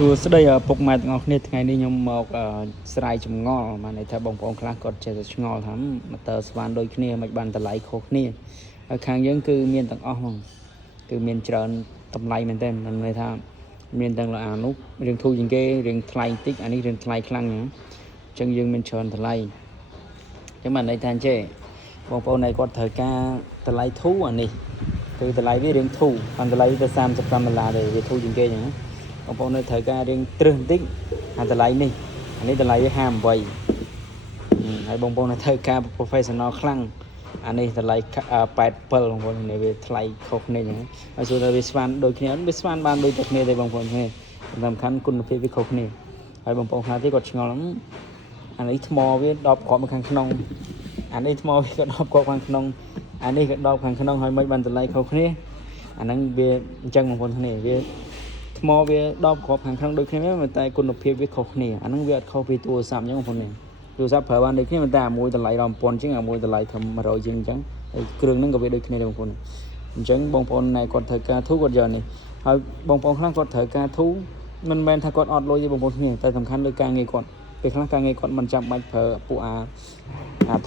សួស្តីពុកម៉ែទាំងអស់គ្នាថ្ងៃនេះខ្ញុំមកស្រាយចម្ងល់បានន័យថាបងប្អូនខ្លះគាត់ចេះតែឆ្ងល់ថាម៉ូទ័រស្វានដូចគ្នាមិនបានតម្លៃខុសគ្នាហើយខាងយើងគឺមានទាំងអស់ហ្មងគឺមានច្រើនតម្លៃមែនទែនមិនន័យថាមានទាំងអានោះរឿងធូរជាងគេរឿងថ្លៃតិចអានេះរឿងថ្លៃខ្លាំងអញ្ចឹងយើងមានច្រើនតម្លៃអញ្ចឹងបានន័យថាចេះបងប្អូនឯគាត់ត្រូវការតម្លៃធូរអានេះគឺតម្លៃវារឿងធូរបានតម្លៃទៅ$35ទេវាធូរជាងគេអញ្ចឹងបងប្អូននៅត្រូវការរៀងត្រឹសបន្តិចអាតម្លៃនេះអានេះតម្លៃវា58ហើយបងប្អូននៅត្រូវការ professional ខ្លាំងអានេះតម្លៃ87បងប្អូននេះវាថ្លៃខុសគ្នាអញ្ចឹងហើយសួរថាវាស្វានដូចគ្នាវាស្វានបានដូចតែគ្នាទេបងប្អូនគ្នាសំខាន់គុណភាពវាខុសគ្នាហើយបងប្អូនខ្លះទៀតគាត់ឆ្ងល់អានេះថ្មវាដបគ្រាប់នៅខាងក្នុងអានេះថ្មវាក៏ដបគ្រាប់ខាងក្នុងអានេះក៏ដបខាងក្នុងហើយមិនបានតម្លៃខុសគ្នាអាហ្នឹងវាអញ្ចឹងបងប្អូនគ្នាវាថ្មវាដបគ្រាប់ខាងក្នុងដូចគ្នាតែគុណភាពវាខុសគ្នាអាហ្នឹងវាអត់ខុសពីទូរស័ព្ទអញ្ចឹងបងប្អូនទូរស័ព្ទប្រើបានដូចគ្នាតែអាមួយតម្លៃ1000ជាងអាមួយតម្លៃធំ100ជាងអញ្ចឹងហើយគ្រឿងហ្នឹងក៏វាដូចគ្នាដែរបងប្អូនអញ្ចឹងបងប្អូនណែគាត់ត្រូវការធូរគាត់យកនេះហើយបងប្អូនខ្លះគាត់ត្រូវការធូរមិនមែនថាគាត់អត់លុយទេបងប្អូនគ្នាតែសំខាន់លើការងារគាត់ពេលខ្លះការងារគាត់មិនចាំបាច់ប្រើពួកអា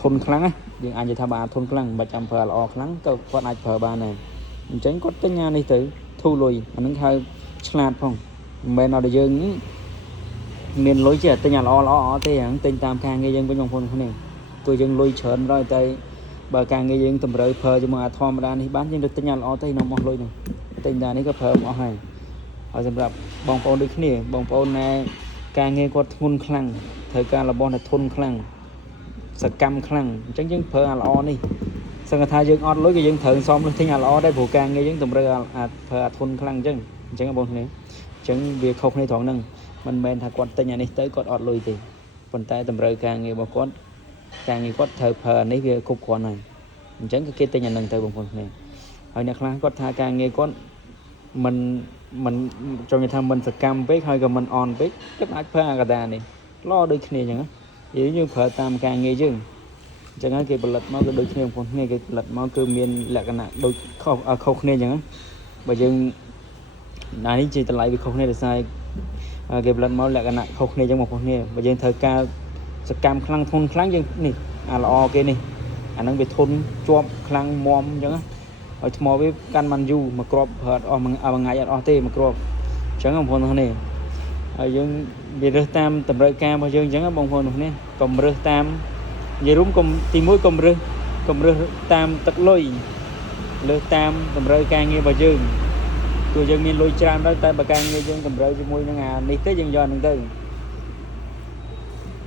ធន់ខ្លាំងណាយើងអាចនិយាយថាបើអាធន់ខ្លាំងមិនបាច់ចាំប្រើល្អខ្លាំងក៏គាត់អាចប្រើបានដែរអញ្ចឹងគាត់ទិញអានេះទៅធូរលុយអាហ្នឹងហៅឆ្លាតផងមិនមែនឲ្យតែយើងមានលុយចេះទិញអាល្អទេហ្នឹងទិញតាមការងារយើងវិញបងប្អូនគ្នាទោះយើងលុយច្រើនដល់តែបើការងារយើងតម្រូវប្រើជាមួយអាធម្មតានេះបានយើងទៅទិញអាល្អទៅនាំអស់លុយនោះទិញតែនេះក៏ប្រើអស់ហើយសម្រាប់បងប្អូនដូចគ្នាបងប្អូនណែការងារគាត់ធ្ងន់ខ្លាំងត្រូវការរបស់ដែលធន់ខ្លាំងសកម្មខ្លាំងអញ្ចឹងយើងប្រើអាល្អនេះសឹងថាយើងអត់លុយក៏យើងត្រូវសមលើទិញអាល្អដែរព្រោះការងារយើងតម្រូវអាប្រើអាធន់ខ្លាំងអញ្ចឹងបងប្អូនគ្នាអញ្ចឹងវាខុសគ្នាត្រង់ហ្នឹងមិនមែនថាគាត់ទិញអានេះទៅគាត់អត់លុយទេប៉ុន្តែតម្រូវការងាររបស់គាត់ការងារគាត់ត្រូវប្រើអានេះវាគ្រប់គ្រាន់ហើយអញ្ចឹងគឺគេទិញអាហ្នឹងទៅបងប្អូនគ្នាហើយអ្នកខ្លះគាត់ថាការងារគាត់មិនចង់និយាយថាមិនសកម្មពេកហើយក៏មិនអន់ពេកគាត់អាចប្រើអាកដានេះល្អដូចគ្នាអញ្ចឹងយើងប្រើតាមការងារយើងអញ្ចឹងហើយគេផលិតមកគឺដូចគ្នាបងប្អូនគ្នាគេផលិតមកគឺមានលក្ខណៈដូចខុសគ្នាអញ្ចឹងបើយើងនេះជាតម្លៃវាខុសគ្នាដោយសារគេផលិតមកលក្ខណៈខុសគ្នាអញ្ចឹងបងប្អូនគ្នាបើយើងត្រូវការសកម្មខ្លាំងធន់ខ្លាំងយើងនេះអាល្អគេនេះអាហ្នឹងវាធន់ជាប់ខ្លាំងមាំអញ្ចឹងហើយថ្មវាកាន់បានយូរមួយគ្រាប់ប្រើអស់មួយថ្ងៃអត់អស់ទេមួយគ្រាប់អញ្ចឹងបងប្អូនគ្នាហើយយើងវារើសតាមតម្រូវការរបស់យើងអញ្ចឹងបងប្អូនគ្នាកុំរើសតាមនិយាយរួមកុំទី1កុំរើសតាមទឹកលុយលើសតាមតម្រូវការងាររបស់យើងទោះយើងមានលុយច្រើនដែរតែបើការងារយើងតម្រូវជាមួយនឹងអានេះទេយើងយកហ្នឹងទៅ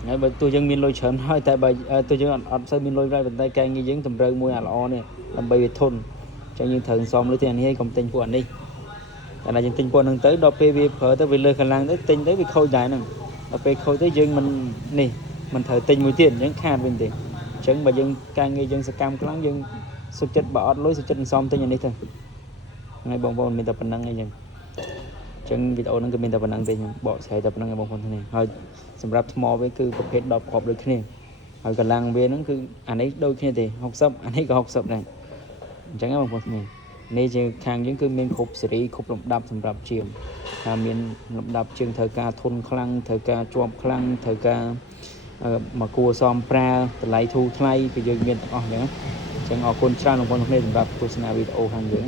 ហើយបើទោះយើងមានលុយច្រើនហើយតែបើទោះយើងអត់សូវមានលុយដែរប៉ុន្តែការងារយើងតម្រូវមួយអាល្អនេះដើម្បីវាធន់អញ្ចឹងយើងត្រូវសមលើទីអានេះហើយកុំទិញពួកអានេះតែណាយើងទិញពួកហ្នឹងទៅដល់ពេលវាប្រើទៅវាលើសកម្លាំងទៅទិញទៅវាខូចដែរហ្នឹងដល់ពេលខូចទៅយើងមិនត្រូវទិញមួយទៀតអញ្ចឹងខាតវិញទេអញ្ចឹងបើយើងការងារយើងសកម្មខ្លាំងយើងសុខចិត្តបើអត់លុយសុខចិត្តសមទិញអានេះទៅហើយបងប្អូនមានតែប៉ុណ្្នឹងឯងអញ្ចឹងវីដេអូហ្នឹងគឺមានតែប៉ុណ្្នឹងទេខ្ញុំបកស្រាយតែប៉ុណ្្នឹងឯងបងប្អូនគ្នាហើយសម្រាប់ថ្មវាគឺប្រភេទ10គ្រាប់ដូចគ្នាហើយកម្លាំងវាហ្នឹងគឺអានេះដូចគ្នាទេ60អានេះក៏60ដែរអញ្ចឹងបងប្អូនគ្នានេះជាខាងយើងគឺមានគ្រប់ស៊េរីគ្រប់លំដាប់សម្រាប់ជាងថាមានលំដាប់ជាងត្រូវការធន់ខ្លាំងត្រូវការជាប់ខ្លាំងត្រូវការមកគួរសមប្រើតម្លៃធូរថ្លៃគឺយើងមានទាំងអស់អញ្ចឹងអរគុណច្រើនបងប្អូនគ្នាសម្រាប់ទស្សនាវីដេអូខាងយើង